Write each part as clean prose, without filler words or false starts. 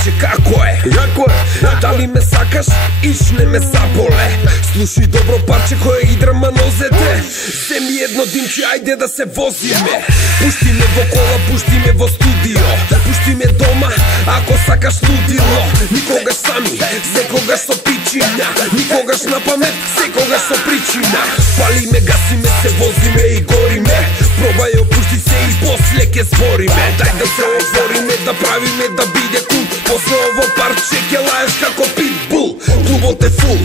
парче, како е? Јако е. Дали ме сакаш? Иш не ме заболе. Слушай добро парче кој ги драма нозете. Земи едно димче, ајде да се возиме. Пушти ме во кола, пушти ме во студио. Пушти ме дома, ако сакаш лудило. Никогаш сами, секогаш со пичиња. Никогаш на памет, секогаш со причина. Палиме, гасиме, се возиме и гориме. Пробај, опушти се и после ке збориме. Дај да се отвориме, да правиме, да биде кул. После ово парче ке лаеш како питбул. Клубот е фул,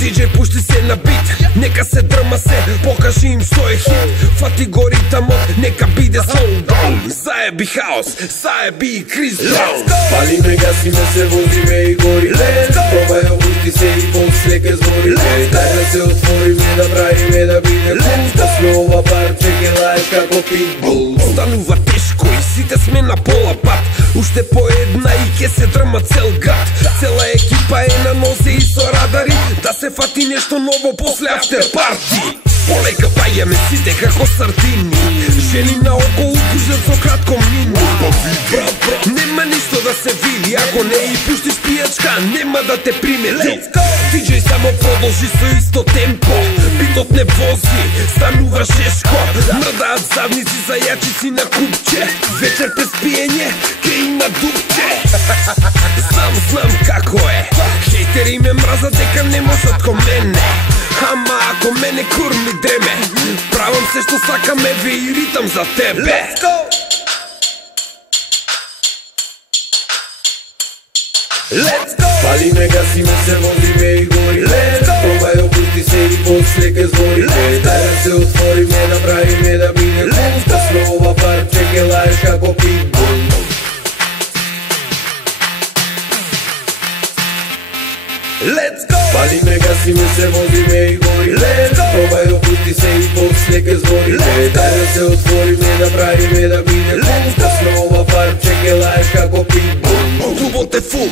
диджеј пушти се на бит. Нека се дрма се, покажи им што е хит. Фати го ритамот, нека биде слоу. Заеби хаос, заеби и Крис Браун. Палиме, гасиме, се возиме и гориме. Пробај, опушти се и после ке збориме. Дај да се отвориме, да правиме, да биде кул. После ова парче ке лаеш како питбул. Станува тешко и сите сме на пола пат. Уште по една и ке се дрма цел град. Цела екипа е на нозе и со радари. Да се фати нешто ново после афтер парти. Полека пајаме сите како сардини. Жени на околу кружат со кратко мини. Нема ништо да се види. Ако не и пуштиш пијачка, нема да те примети. Диджеј само продолжи со исто темпо. Битот не вози, станува жешко. Мрдаат задници за јачици на купче. Вечер през пиење, ке има дупче. Знам како е. Хейтери ме мразат дека не можат ко мене. Ама ако мене кур ми дреме, правам се што сакам, еве и ритам за тебе. Let's go! Let's go! Палиме, гасиме, се возиме и гориме. Пробај, опушти се и после ке збориме. Дај да се отвориме, да правиме, да биде кул. После ова парче ке лаеш како питбул. Let's go! Палиме, гасиме, се возиме и гориме. Пробај, опушти се и после ке збориме. Дај да се отвориме, да правиме, да биде кул. После ова парче ке лаеш како питбул. Клубот е фул,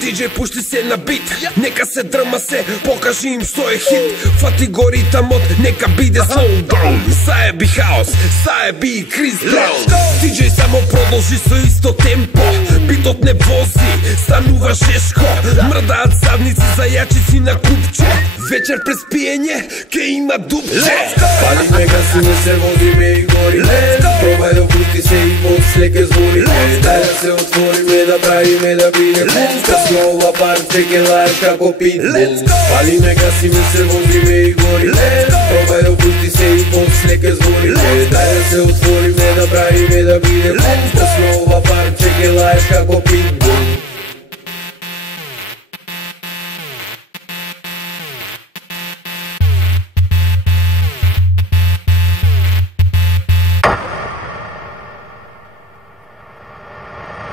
диджеј пушти се на бит. Нека се дрма се, покажи им што е хит. Фати го ритамот, нека биде слоу. Заеби хаос, заеби и Крис Браун. Диджеј само продолжи со исто темпо. Битот не вози, станува жешко. Мрдаат задници за јачици на купче. Вечер през пиење, ке има дупче. Палиме, гасиме, се возиме и гориме. Пробај, опушти се и после ке збориме. Дај да се отвориме, да правиме, да биде кул. После ова парче ке лаеш како питбул. Палиме, гасиме, се возиме и гориме. Пробај, опушти се и после ке збориме. Дај да се отвориме, да правиме, да биде кул. После ова парче ке лаеш како питбул.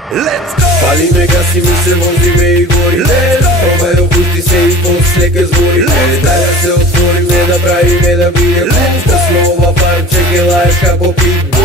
Let's go! Палиме, гасиме, се возиме и гориме. Пробај, опушти се и после ке збориме. Дај да се отвориме, да правиме, да биде кул. После ова парче ке лаеш како питбул.